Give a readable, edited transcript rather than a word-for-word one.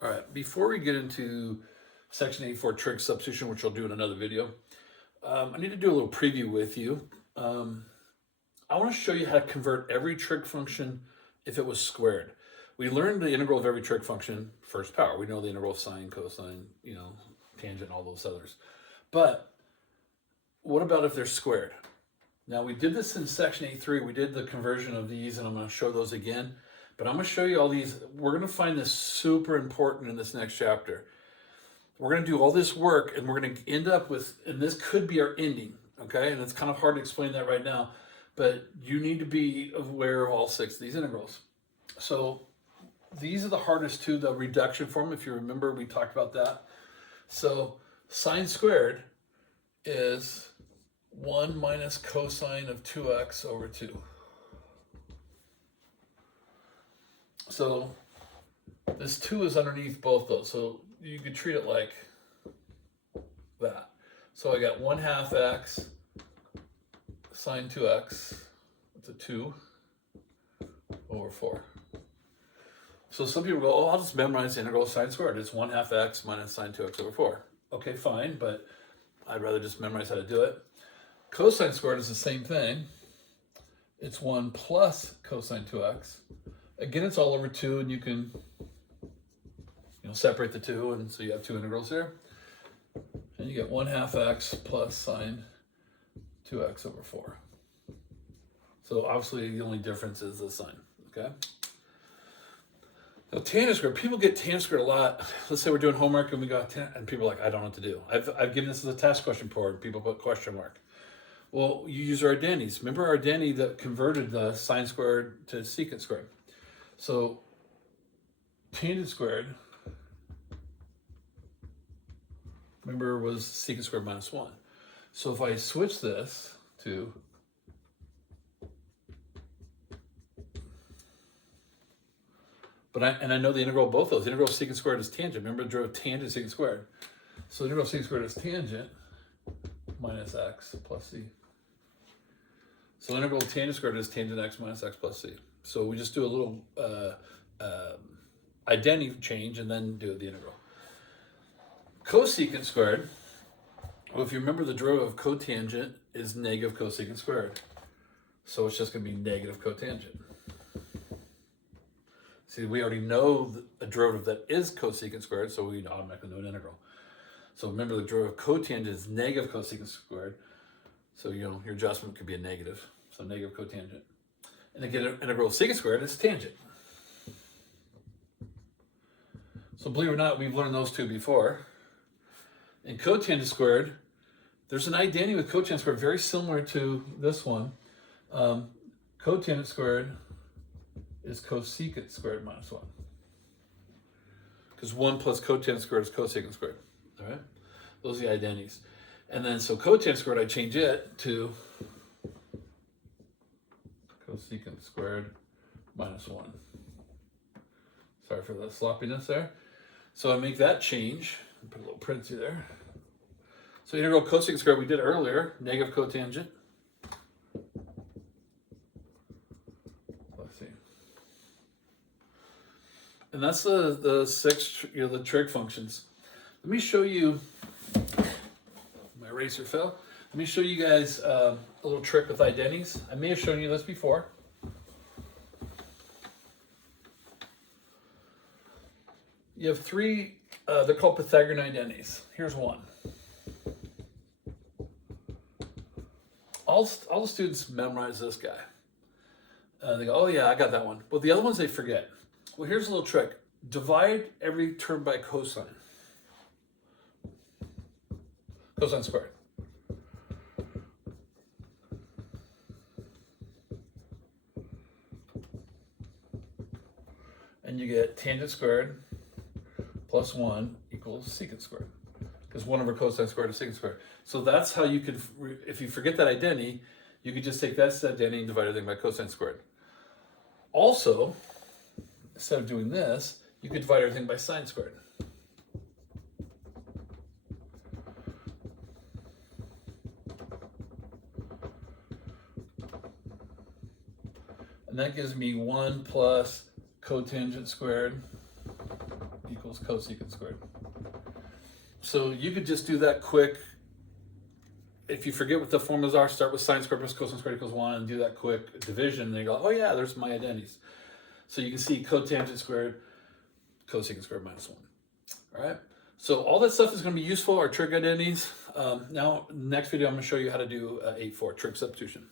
All right, before we get into section 8 for trig substitution, which I'll do in another video, I need to do a little preview with you. I want to show you how to convert every trig function if it was squared. We learned the integral of every trig function, first power. We know the integral of sine, cosine, tangent, all those others. But what about if they're squared? Now, we did this in section 8.3. We did the conversion of these, and I'm going to show those again. But I'm going to show you all these. We're going to find this super important in this next chapter. We're going to do all this work, and we're going to end up with, and this could be our ending, okay? And it's kind of hard to explain that right now, but you need to be aware of all 6 of these integrals. So these are the hardest two, the reduction form. If you remember, we talked about that. So sine squared is 1 minus cosine of 2x over 2. So this 2 is underneath both those. So you could treat it like that. So I got 1/2 x sine 2x. That's a 2 over 4. So some people go, oh, I'll just memorize the integral of sine squared. It's 1/2 x minus sine 2x over 4. Okay, fine, but I'd rather just memorize how to do it. Cosine squared is the same thing. It's 1 plus cosine 2x. Again, it's all over 2, and you can separate the 2, and so you have 2 integrals here. And you get 1/2 x plus sine 2x over 4. So obviously the only difference is the sign, okay? Now tangent squared, people get tangent squared a lot. Let's say we're doing homework and we got and people are like, I don't know what to do. I've given this as a test question board, and people put question mark. Well, you use our identities. Remember our identity that converted the sine squared to secant squared. So tangent squared, remember, was secant squared minus 1. So if I switch this to I know the integral of both those. The integral of secant squared is tangent. Remember, the derivative of tangent is secant squared. So the integral of secant squared is tangent minus x plus c. So the integral of tangent squared is tangent x minus x plus c. So we just do a little identity change and then do the integral. Cosecant squared, well, if you remember, the derivative of cotangent is negative cosecant squared. So it's just going to be negative cotangent. See, we already know a derivative that is cosecant squared, so we automatically know an integral. So remember, the derivative of cotangent is negative cosecant squared. So your adjustment could be a negative. So negative cotangent. And again, integral of secant squared is tangent. So believe it or not, we've learned those two before. In cotangent squared, there's an identity with cotangent squared very similar to this one. Cotangent squared is cosecant squared minus 1. Because 1 plus cotangent squared is cosecant squared. All right? Those are the identities. And then, so cotangent squared, I change it to cosecant squared minus 1. Sorry for the sloppiness there. So I make that change. Put a little parenthesis there. So integral cosecant squared we did earlier, negative cotangent. Let's see. And that's the 6, the trig functions. Let me show you, my eraser fell. Let me show you guys a little trick with identities. I may have shown you this before. You have 3, they're called Pythagorean identities. Here's one. All the students memorize this guy. They go, oh yeah, I got that one. But the other ones they forget. Well, here's a little trick. Divide every term by cosine. Cosine squared. And you get tangent squared plus 1 equals secant squared. Because 1 over cosine squared is secant squared. So that's how you could, if you forget that identity, you could just take that identity and divide everything by cosine squared. Also, instead of doing this, you could divide everything by sine squared. And that gives me 1 plus cotangent squared equals cosecant squared. So you could just do that quick. If you forget what the formulas are, start with sine squared plus cosine squared equals 1 and do that quick division. And then you go, oh yeah, there's my identities. So you can see cotangent squared, cosecant squared minus 1. All right. So all that stuff is going to be useful, our trig identities. Now, next video, I'm going to show you how to do 8.4 trig substitution.